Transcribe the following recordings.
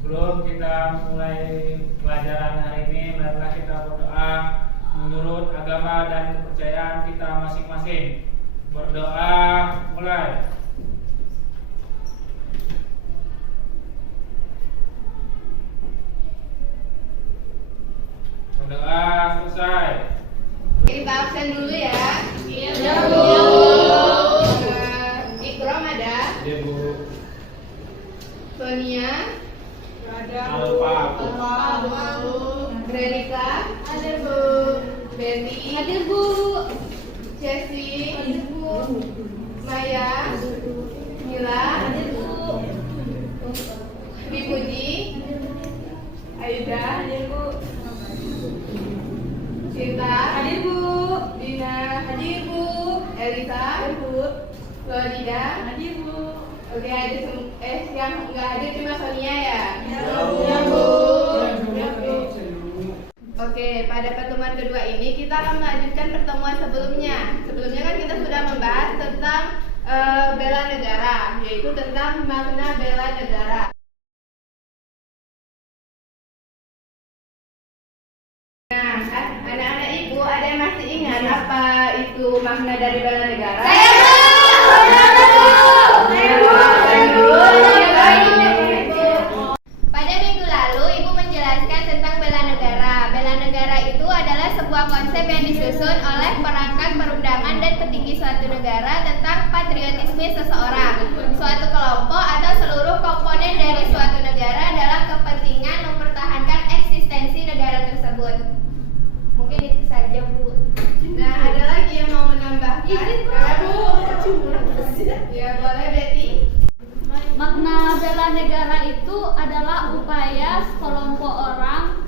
Sebelum kita mulai pelajaran hari ini, marilah kita berdoa menurut agama dan kepercayaan kita masing-masing. Berdoa mulai. Berdoa selesai. Kita absen dulu ya. Iya, Bu. Ikram ada? Iya, Bu. Sonia? Ada. Alfa. Grelika? Ada, Bu. Betty? Hadir, Bu. Ceci? Hadir, Bu. Maya? Mila? Hadir, Bu. Bipuji? Aida? Hadir, Bu. Cinta? Hadir, Bu. Dina? Hadir, Bu. Elisa? Hadir, Bu. Florida? Hadir, Bu. Oke, hadir yang nggak hadir cuma Sonia ya? Iya, Bu. Oke, pada pertemuan kedua ini kita akan melanjutkan pertemuan sebelumnya. Sebelumnya kan kita sudah membahas tentang bela negara, yaitu tentang makna bela negara. Nah, anak-anak ibu ada yang masih ingat apa itu makna dari bela negara? Pada minggu lalu, Ibu menjelaskan tentang bela negara. Bela negara itu adalah sebuah konsep yang disusun oleh perangkat perundangan dan petinggi suatu negara tentang patriotisme seseorang, suatu kelompok atau seluruh komponen dari suatu negara dalam kepentingan mempertahankan eksistensi negara tersebut. Mungkin itu saja, Bu. Nah, ada lagi yang mau menambahkan? Izin, Bu. Ya, boleh Betty. Makna bela negara itu adalah upaya sekelompok orang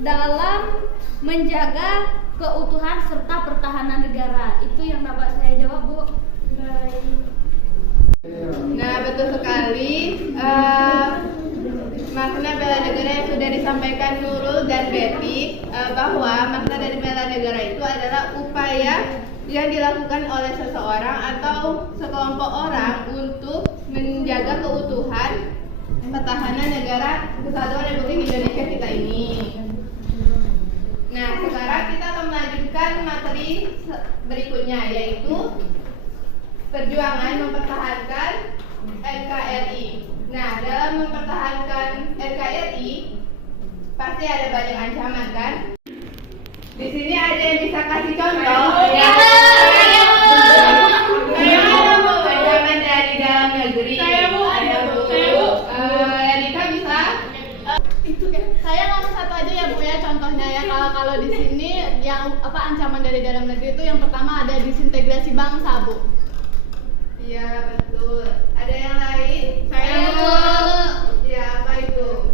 dalam menjaga keutuhan serta pertahanan negara. Itu yang dapat saya jawab, Bu. Nah, betul sekali. Makna bela negara yang sudah disampaikan Nurul dan Betty, bahwa makna dari bela negara itu adalah upaya yang dilakukan oleh seseorang atau sekelompok orang untuk menjaga keutuhan pertahanan negara kesatuan Republik Indonesia kita ini. Nah, sekarang kita akan melanjutkan materi berikutnya, yaitu perjuangan mempertahankan NKRI. Nah, dalam mempertahankan NKRI pasti ada banyak ancaman kan? Di sini ada yang bisa kasih contoh? Ancaman dari dalam negeri. Elika bisa? Saya ngomong satu aja ya, Bu, ya, contohnya ya. Kalau di sini yang ancaman dari dalam negeri itu yang pertama ada disintegrasi bangsa, Bu. Iya, betul. Ada yang lain? Saya, Bu. Ya, apa itu?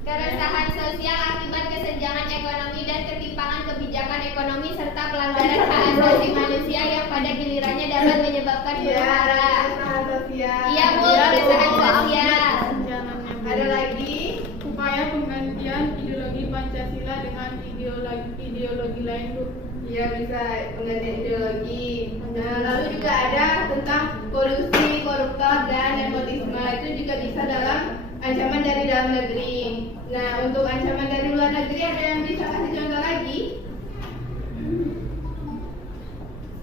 Keresahan sosial akibat kesenjangan ekonomi dan ketimpangan kebijakan ekonomi serta pelanggaran hak asasi manusia yang pada gilirannya dapat menyebabkan huru Iya, hara. keresahan sosial. Iya, Bu, keresahan sosial. Ada lagi? Upaya penggantian ideologi Pancasila dengan ideologi lain, Bu. Iya, bisa penggantian ideologi. Nah, lalu juga ada tentang korupsi, koruptor, dan nepotisme. Itu juga bisa dalam ancaman dari dalam negeri. Nah, untuk ancaman dari luar negeri ada yang bisa kasih contoh lagi?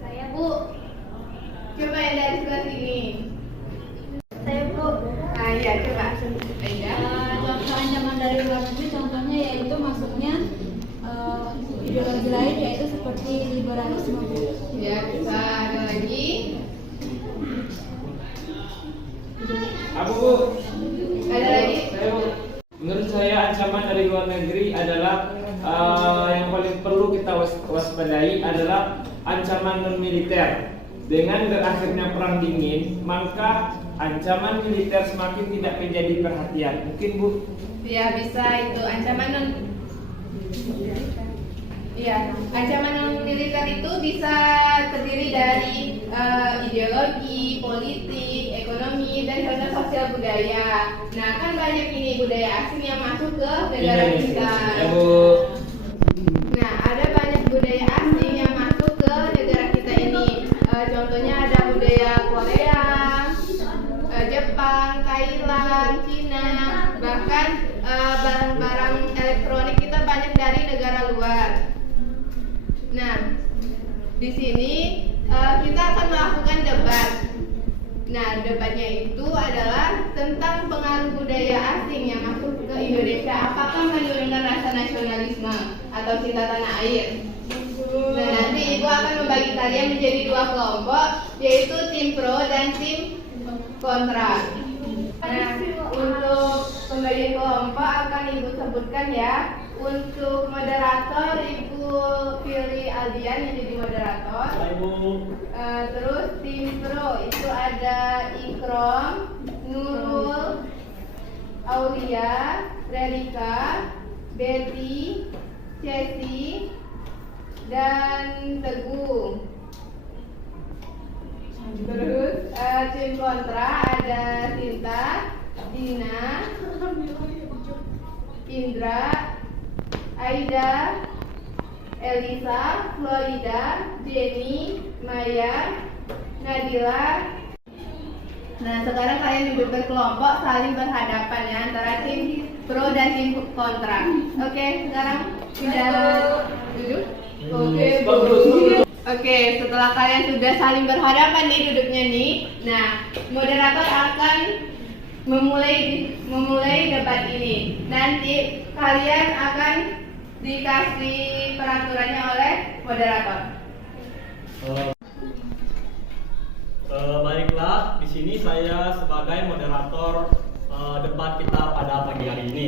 Saya, Bu. Coba yang dari sebelah sini. Saya, Bu. Nah, iya, coba. Aida. Contoh ancaman dari luar negeri contohnya yaitu masuknya ideologi lain yaitu seperti liberalisme. Ya, bisa ada lagi. Apa Bu? Ada lagi? Menurut saya ancaman dari luar negeri adalah yang paling perlu kita waspadai adalah ancaman non militer. Dengan berakhirnya perang dingin, maka ancaman militer semakin tidak menjadi perhatian. Mungkin Bu? Ya, bisa itu ancaman non. Iya, ancaman non militer itu bisa terdiri dari ideologi, politik, ekonomi, dan juga sosial budaya. Nah, kan banyak ini budaya asing yang masuk ke negara kita. Ya Bu. Nah, ada banyak budaya asing yang masuk ke negara kita ini. Contohnya ada budaya Korea, Jepang, Thailand, Cina, bahkan barang-barang elektronik kita banyak dari negara luar. Nah, di sini kita akan melakukan debat. Nah, debatnya itu adalah tentang pengaruh budaya asing yang masuk ke Indonesia. Apakah menurunkan rasa nasionalisme atau cinta tanah air? Nah, nanti Ibu akan membagi kalian menjadi dua kelompok, yaitu tim pro dan tim kontra. Nah, untuk pembagian kelompok akan Ibu sebutkan ya. Untuk moderator Ibu pilih Aldian yang jadi moderator. Terus tim pro itu ada Ikrom, Nurul, Aulia, Rerika, Betty, Ceci, dan Teguh. Terus tim kontra ada Sinta, Dina, Indra, Aida, Elisa, Florida, Jenny, Maya, Nadila. Nah, sekarang kalian duduk berkelompok saling berhadapan ya antara tim pro dan tim kontra. Oke, sekarang sudah duduk. Oke, bagus. Oke, setelah kalian sudah saling berhadapan nih duduknya nih. Nah, moderator akan memulai debat ini. Nanti kalian akan dikasih peraturannya oleh moderator. Baiklah, di sini saya sebagai moderator debat kita pada pagi hari ini.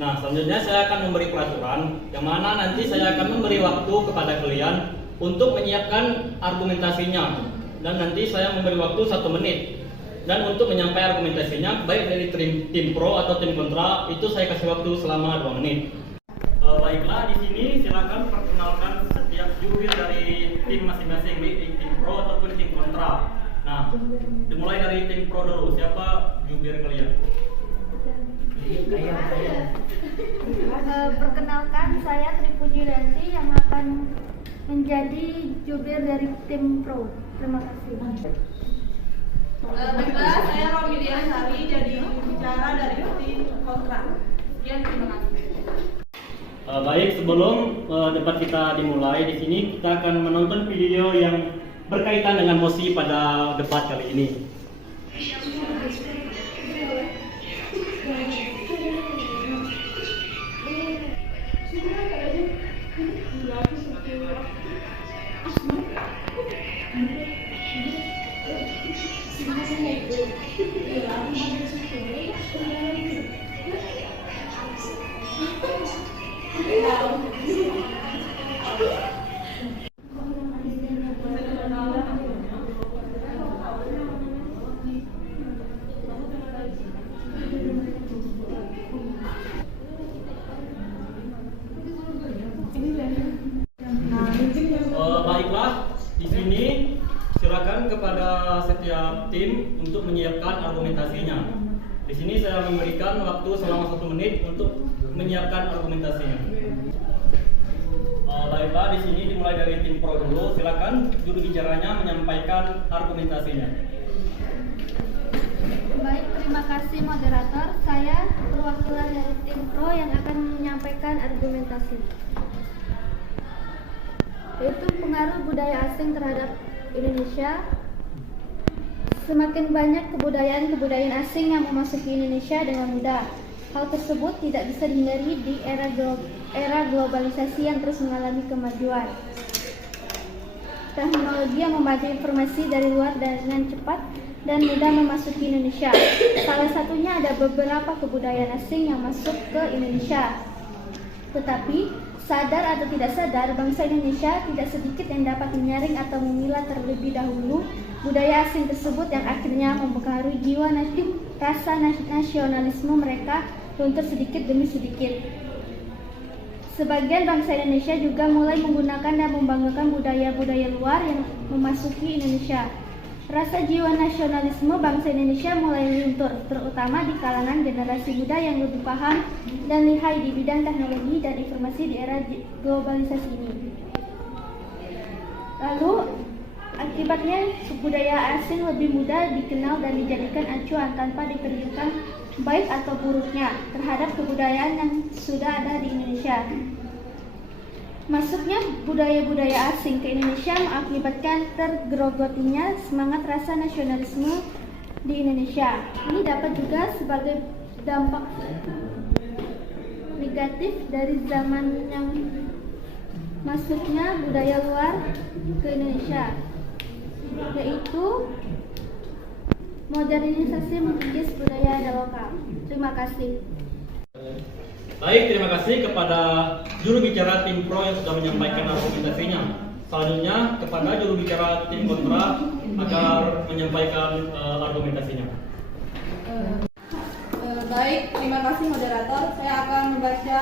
Nah, selanjutnya saya akan memberi peraturan, yang mana nanti saya akan memberi waktu kepada kalian untuk menyiapkan argumentasinya, dan nanti saya memberi waktu 1 menit. Dan untuk menyampaikan argumentasinya, baik dari tim pro atau tim kontra, itu saya kasih waktu selama 2 menit. Baiklah, di sini silakan perkenalkan setiap jubir dari tim masing-masing, baik tim pro ataupun tim kontra. Nah, dimulai dari tim pro dulu. Siapa jubir kalian? Perkenalkan, saya Tripuji Ranti yang akan menjadi jubir dari tim pro. Terima kasih. Baiklah, saya Romi Diasari jadi bicara dari tim kontra. Sekian, terima kasih. Baik, sebelum debat kita dimulai, di sini kita akan menonton video yang berkaitan dengan mosi pada debat kali ini. Baiklah, di sini silakan kepada setiap tim untuk menyiapkan argumentasinya. Di sini saya memberikan waktu selama 1 menit untuk menyiapkan argumentasinya. Baiklah, di sini dimulai dari tim pro dulu. Silakan juru bicaranya menyampaikan argumentasinya. Baik, terima kasih moderator. Saya perwakilan dari tim pro yang akan menyampaikan argumentasi, yaitu pengaruh budaya asing terhadap Indonesia. Semakin banyak kebudayaan asing yang memasuki Indonesia dengan mudah. Hal tersebut tidak bisa dihindari di era era globalisasi yang terus mengalami kemajuan. Teknologi yang membantu informasi dari luar dengan cepat dan mudah memasuki Indonesia. Salah satunya ada beberapa kebudayaan asing yang masuk ke Indonesia. Tetapi, sadar atau tidak sadar, bangsa Indonesia tidak sedikit yang dapat menyaring atau memilah terlebih dahulu budaya asing tersebut yang akhirnya mempengaruhi jiwa rasa nasionalisme mereka luntur sedikit demi sedikit. Sebagian bangsa Indonesia juga mulai menggunakan dan membanggakan budaya-budaya luar yang memasuki Indonesia. Rasa jiwa nasionalisme bangsa Indonesia mulai luntur, terutama di kalangan generasi muda yang lebih paham dan lihai di bidang teknologi dan informasi di era globalisasi ini. Lalu, akibatnya budaya asing lebih mudah dikenal dan dijadikan acuan tanpa diperhitungkan baik atau buruknya terhadap kebudayaan yang sudah ada di Indonesia. Masuknya budaya-budaya asing ke Indonesia mengakibatkan tergerogotinya semangat rasa nasionalisme di Indonesia. Ini dapat juga sebagai dampak negatif dari zaman yang masuknya budaya luar ke Indonesia, yaitu modernisasi mengikis budaya lokal. Terima kasih. Baik, terima kasih kepada juru bicara tim pro yang sudah menyampaikan argumentasinya. Selanjutnya kepada juru bicara tim kontra agar menyampaikan argumentasinya. Baik, terima kasih moderator. Saya akan membaca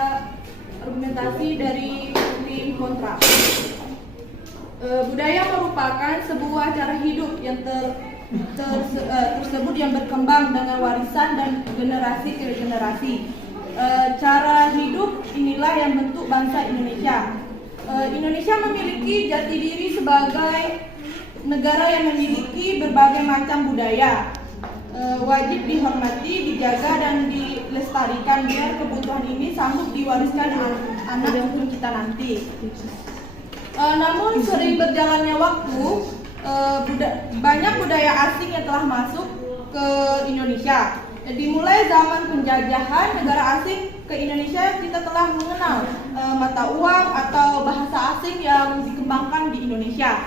argumentasi dari tim kontra. Budaya merupakan sebuah cara hidup yang tersebut yang berkembang dengan warisan dan generasi ke generasi. Cara hidup inilah yang bentuk bangsa Indonesia. Indonesia memiliki jati diri sebagai negara yang memiliki berbagai macam budaya. Wajib dihormati, dijaga dan dilestarikan biar kebutuhan ini sanggup diwariskan anak cucu kita nanti. Namun sering berjalannya waktu, banyak budaya asing yang telah masuk ke Indonesia. Dimulai zaman penjajahan negara asing ke Indonesia, kita telah mengenal mata uang atau bahasa asing yang dikembangkan di Indonesia.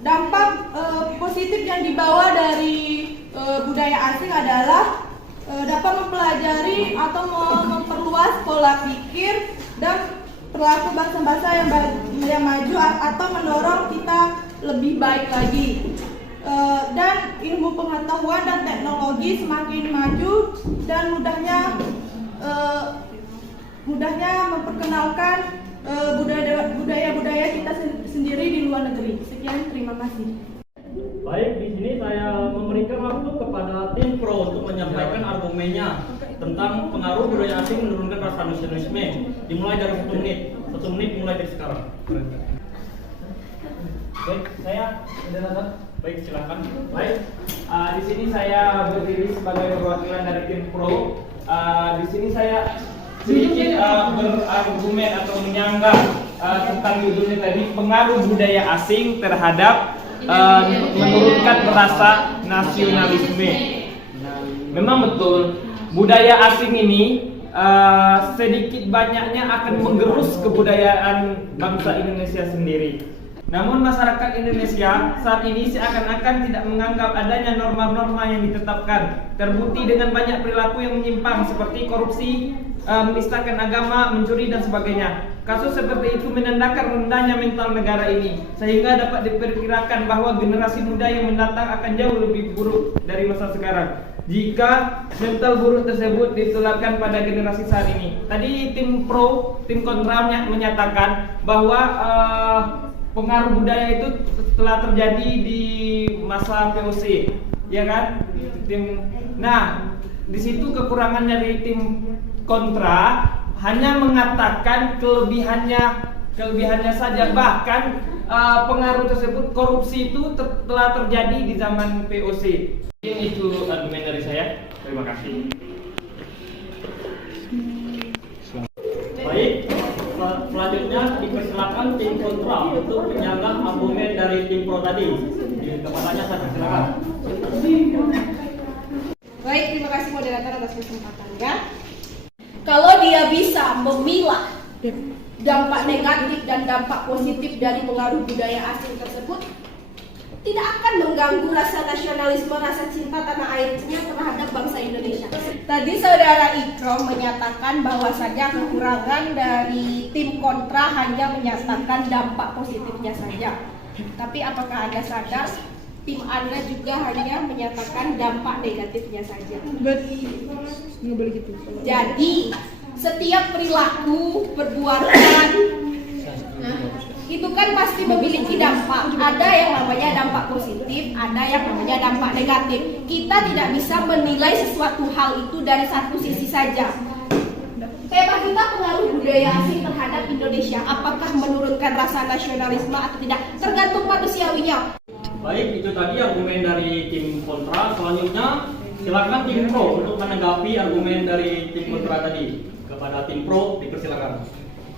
Dampak positif yang dibawa dari budaya asing adalah dapat mempelajari atau memperluas pola pikir dan perilaku bangsa-bangsa yang maju atau mendorong kita lebih baik lagi. Dan ilmu pengetahuan dan teknologi semakin maju dan mudahnya memperkenalkan budaya-budaya kita sendiri di luar negeri. Sekian, terima kasih. Baik, di sini saya memberikan waktu kepada tim pro untuk menyampaikan argumennya tentang pengaruh budaya asing menurunkan rasa nasionalisme. Dimulai dari 1 menit. 1 menit mulai dari sekarang. Baik, saya moderator. Baik, silakan. Baik, di sini saya berdiri sebagai perwakilan dari tim pro. Di sini saya sedikit berargumen atau menyanggah tentang judulnya tadi, pengaruh budaya asing terhadap menurunkan rasa nasionalisme. Memang betul, budaya asing ini sedikit banyaknya akan menggerus kebudayaan bangsa Indonesia sendiri. Namun masyarakat Indonesia saat ini seakan-akan tidak menganggap adanya norma-norma yang ditetapkan. Terbukti dengan banyak perilaku yang menyimpang seperti korupsi, menistakan agama, mencuri dan sebagainya. Kasus seperti itu menandakan rendahnya mental negara ini, sehingga dapat diperkirakan bahwa generasi muda yang mendatang akan jauh lebih buruk dari masa sekarang jika mental buruk tersebut ditularkan pada generasi saat ini. Tadi tim kontra menyatakan bahwa pengaruh budaya itu telah terjadi di masa VOC, ya kan? Nah, di situ kekurangan dari tim kontra hanya mengatakan kelebihannya saja. Bahkan pengaruh tersebut, korupsi itu telah terjadi di zaman VOC. Itu argumen dari saya. Terima kasih. Baik, selanjutnya dipersilakan tim kontra untuk menyanggah argumen dari tim pro tadi. Kepadanya saya persilakan. Baik, terima kasih moderator atas kesempatannya. Kalau dia bisa memilah dampak negatif dan dampak positif dari pengaruh budaya asing tersebut, tidak akan mengganggu rasa nasionalisme, rasa cinta tanah airnya terhadap bangsa Indonesia. Tadi saudara Ikrom menyatakan bahwasanya kekurangan dari tim kontra hanya menyatakan dampak positifnya saja. Tapi apakah Anda sadar tim Anda juga hanya menyatakan dampak negatifnya saja? Jadi setiap perilaku, perbuatan itu kan pasti memiliki dampak. Ada yang namanya dampak positif, ada yang namanya dampak negatif. Kita tidak bisa menilai sesuatu hal itu dari satu sisi saja. Tema kita pengaruh budaya asing terhadap Indonesia. Apakah menurunkan rasa nasionalisme atau tidak? Tergantung manusiawinya. Baik, itu tadi argumen dari tim kontra. Selanjutnya silakan tim pro untuk menanggapi argumen dari tim kontra tadi. Kepada tim pro dipersilakan.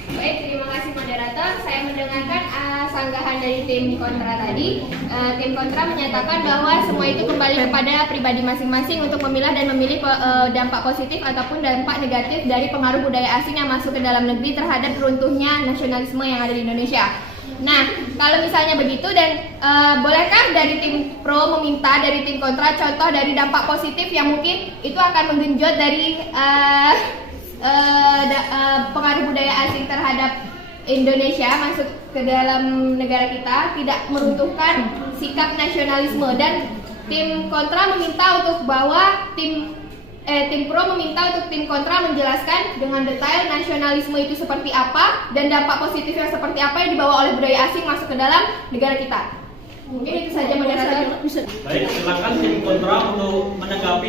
Baik, terima kasih moderator. Saya mendengarkan sanggahan dari tim kontra tadi. Tim kontra menyatakan bahwa semua itu kembali kepada pribadi masing-masing untuk memilah dan memilih dampak positif ataupun dampak negatif dari pengaruh budaya asing yang masuk ke dalam negeri terhadap runtuhnya nasionalisme yang ada di Indonesia. Nah, kalau misalnya begitu dan bolehkah dari tim pro meminta dari tim kontra contoh dari dampak positif yang mungkin itu akan menggenjot dari pengaruh budaya asing terhadap Indonesia masuk ke dalam negara kita, tidak meruntuhkan sikap nasionalisme. Dan tim kontra meminta untuk bahwa tim pro meminta untuk tim kontra menjelaskan dengan detail nasionalisme itu seperti apa dan dampak positifnya seperti apa yang dibawa oleh budaya asing masuk ke dalam negara kita. Mungkin itu saja moderator. Baik, silakan tim kontra untuk menanggapi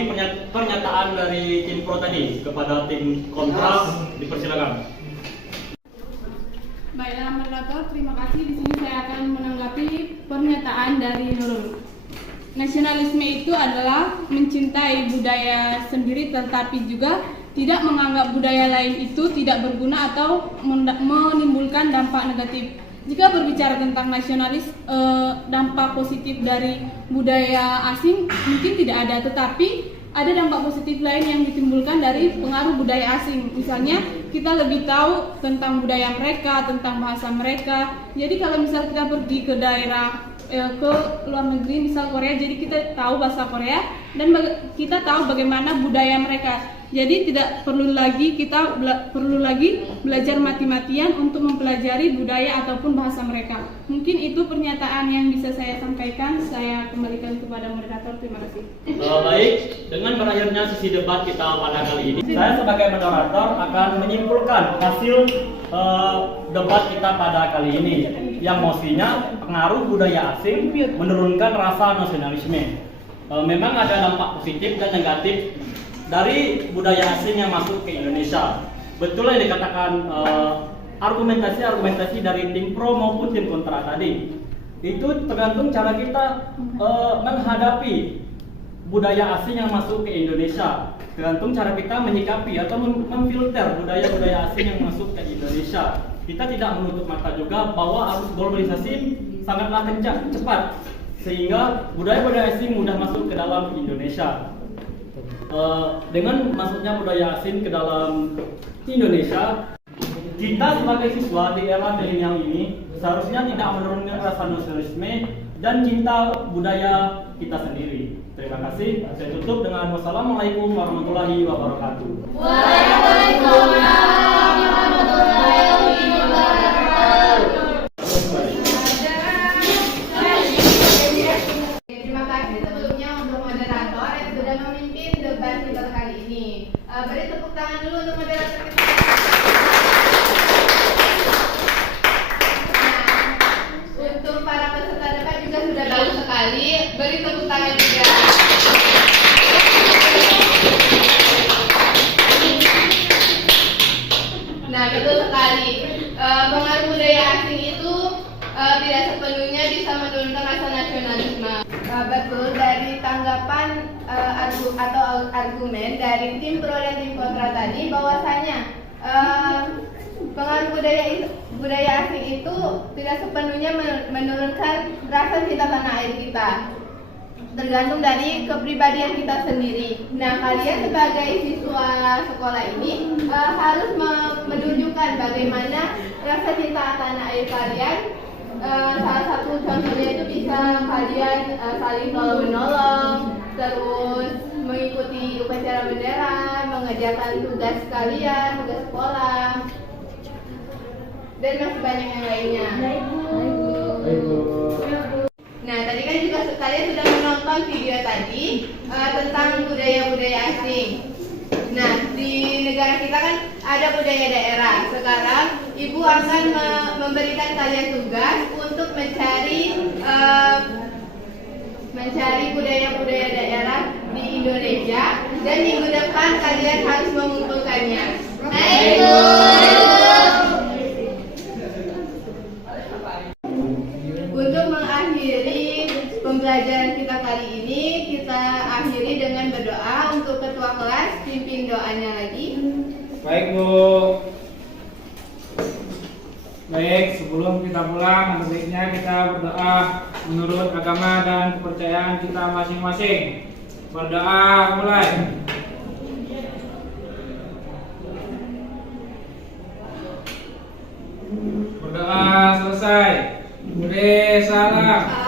pernyataan dari tim pro tadi. Kepada tim kontra dipersilakan. Baiklah moderator, terima kasih. Di sini saya akan menanggapi pernyataan dari Nurul. Nasionalisme itu adalah mencintai budaya sendiri tetapi juga tidak menganggap budaya lain itu tidak berguna atau menimbulkan dampak negatif. Jika berbicara tentang nasionalis, dampak positif dari budaya asing mungkin tidak ada, tetapi ada dampak positif lain yang ditimbulkan dari pengaruh budaya asing. Misalnya kita lebih tahu tentang budaya mereka, tentang bahasa mereka. Jadi kalau misal kita pergi ke daerah ke luar negeri, misal Korea, jadi kita tahu bahasa Korea dan kita tahu bagaimana budaya mereka. Jadi tidak perlu lagi kita belajar mati-matian untuk mempelajari budaya ataupun bahasa mereka. Mungkin itu pernyataan yang bisa saya sampaikan. Saya kembalikan kepada moderator. Terima kasih. Baik, dengan berakhirnya sesi debat kita pada kali ini, saya sebagai moderator akan menyimpulkan hasil debat kita pada kali ini, yang mestinya pengaruh budaya asing menurunkan rasa nasionalisme. Memang ada dampak positif dan negatif dari budaya asing yang masuk ke Indonesia. Betul yang dikatakan argumentasi dari tim pro maupun tim kontra tadi. Itu tergantung cara kita menghadapi budaya asing yang masuk ke Indonesia. Tergantung cara kita menyikapi atau memfilter budaya-budaya asing yang masuk ke Indonesia. Kita tidak menutup mata juga bahwa arus globalisasi sangatlah kencang, cepat, sehingga budaya-budaya asing mudah masuk ke dalam Indonesia. Dengan masuknya budaya asing ke dalam Indonesia, kita sebagai siswa di era milenial ini seharusnya tidak menurunkan rasa nasionalisme dan cinta budaya kita sendiri. Terima kasih. Saya tutup dengan wassalamualaikum warahmatullahi wabarakatuh. Waalaikumsalam warahmatullahi wabarakatuh. Terima kasih sebelumnya untuk moderator yang sudah memimpin debat kita kali ini. Beri tepuk tangan dulu untuk moderator kita. Nah, untuk para peserta debat juga sudah bagus sekali. Beri tepuk tangan juga. Nah, betul sekali. Pengaruh budaya asing itu tidak sepenuhnya bisa menurunkan rasa nasionalisme. Betul, dari tanggapan atau argumen dari tim pro dan tim kontra tadi bahwasanya pengaruh budaya asing itu tidak sepenuhnya menurunkan rasa cinta tanah air kita. tergantung dari kepribadian kita sendiri. Nah, kalian sebagai siswa sekolah ini harus menunjukkan bagaimana rasa cinta tanah air kalian. Salah satu contohnya itu bisa kalian saling tolong menolong, terus mengikuti upacara bendera, mengerjakan tugas kalian, tugas sekolah, dan masih banyak yang lainnya. Nah, tadi kan juga kalian sudah menonton video tadi tentang budaya-budaya asing. Nah, di negara kita kan ada budaya daerah. Sekarang Ibu akan memberikan kalian tugas untuk mencari budaya-budaya daerah di Indonesia, dan minggu depan kalian harus mengumpulkannya. Ayo. Untuk mengakhiri pembelajaran kita kali ini, kita akhiri dengan berdoa untuk ketua kelas. Pimpin doanya lagi. Baik Bu. Baik, sebelum kita pulang, sebaiknya kita berdoa menurut agama dan kepercayaan kita masing-masing. Berdoa mulai. Berdoa selesai. Beri salam.